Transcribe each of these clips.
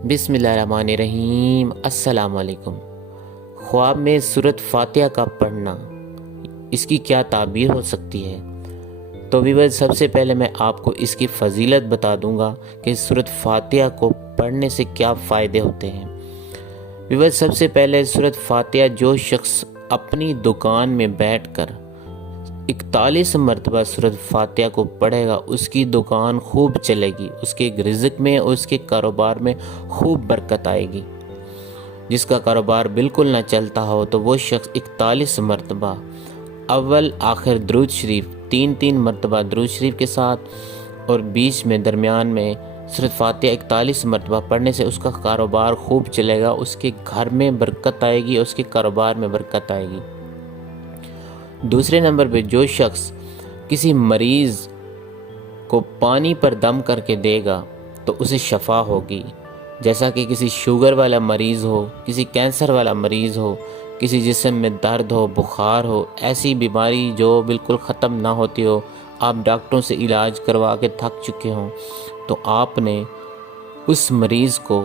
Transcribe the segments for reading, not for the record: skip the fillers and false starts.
بسم اللہ الرحمن الرحیم۔ السلام علیکم۔ خواب میں سورۃ فاتحہ کا پڑھنا، اس کی کیا تعبیر ہو سکتی ہے؟ تو ویورز، سب سے پہلے میں آپ کو اس کی فضیلت بتا دوں گا کہ سورۃ فاتحہ کو پڑھنے سے کیا فائدے ہوتے ہیں۔ ویورز، سب سے پہلے سورۃ فاتحہ جو شخص اپنی دکان میں بیٹھ کر 41 مرتبہ سورۃ فاتحہ کو پڑھے گا، اس کی دکان خوب چلے گی، اس کے رزق میں اور اس کے کاروبار میں خوب برکت آئے گی۔ جس کا کاروبار بالکل نہ چلتا ہو تو وہ شخص 41 مرتبہ اول آخر درود شریف 3 مرتبہ درود شریف کے ساتھ اور بیچ میں درمیان میں سورۃ فاتحہ 41 مرتبہ پڑھنے سے اس کا کاروبار خوب چلے گا، اس کے گھر میں برکت آئے گی، اس کے کاروبار میں برکت آئے گی۔ دوسرے نمبر پہ جو شخص کسی مریض کو پانی پر دم کر کے دے گا تو اسے شفا ہوگی، جیسا کہ کسی شوگر والا مریض ہو، کسی کینسر والا مریض ہو، کسی جسم میں درد ہو، بخار ہو، ایسی بیماری جو بالکل ختم نہ ہوتی ہو، آپ ڈاکٹروں سے علاج کروا کے تھک چکے ہوں، تو آپ نے اس مریض کو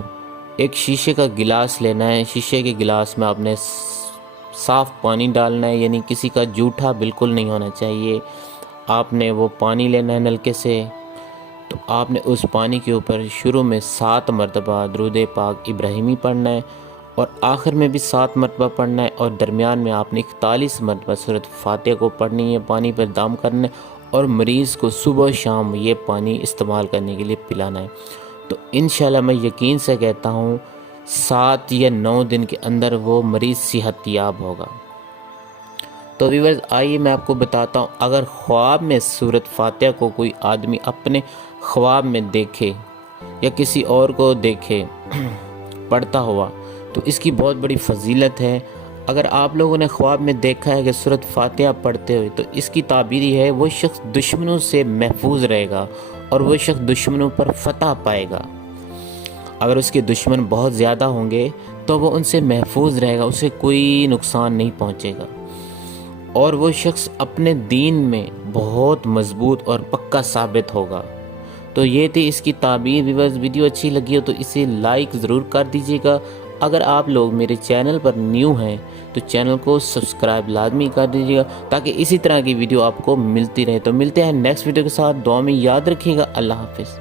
ایک شیشے کا گلاس لینا ہے، شیشے کے گلاس میں آپ نے صاف پانی ڈالنا ہے، یعنی کسی کا جھوٹا بالکل نہیں ہونا چاہیے۔ آپ نے وہ پانی لینا ہے نلکے سے، تو آپ نے اس پانی کے اوپر شروع میں 7 مرتبہ درود پاک ابراہیمی پڑھنا ہے اور آخر میں بھی 7 مرتبہ پڑھنا ہے، اور درمیان میں آپ نے 41 مرتبہ سورۃ فاتحہ کو پڑھنی ہے، پانی پر دم کرنا ہے اور مریض کو صبح و شام یہ پانی استعمال کرنے کے لیے پلانا ہے۔ تو انشاءاللہ میں یقین سے کہتا ہوں 7 یا 9 دن کے اندر وہ مریض صحت یاب ہوگا۔ تو ویورز، آئیے میں آپ کو بتاتا ہوں، اگر خواب میں سورۃ فاتحہ کو کوئی آدمی اپنے خواب میں دیکھے یا کسی اور کو دیکھے پڑھتا ہوا تو اس کی بہت بڑی فضیلت ہے۔ اگر آپ لوگوں نے خواب میں دیکھا ہے کہ سورۃ فاتحہ پڑھتے ہوئے، تو اس کی تعبیر یہ ہے وہ شخص دشمنوں سے محفوظ رہے گا اور وہ شخص دشمنوں پر فتح پائے گا۔ اگر اس کے دشمن بہت زیادہ ہوں گے تو وہ ان سے محفوظ رہے گا، اسے کوئی نقصان نہیں پہنچے گا، اور وہ شخص اپنے دین میں بہت مضبوط اور پکا ثابت ہوگا۔ تو یہ تھی اس کی تعبیر۔ ویورز، ویڈیو اچھی لگی ہو تو اسے لائک ضرور کر دیجیے گا۔ اگر آپ لوگ میرے چینل پر نیو ہیں تو چینل کو سبسکرائب لازمی کر دیجیے گا تاکہ اسی طرح کی ویڈیو آپ کو ملتی رہے۔ تو ملتے ہیں نیکسٹ ویڈیو کے ساتھ، دعا میں یاد رکھیے گا۔ اللہ حافظ۔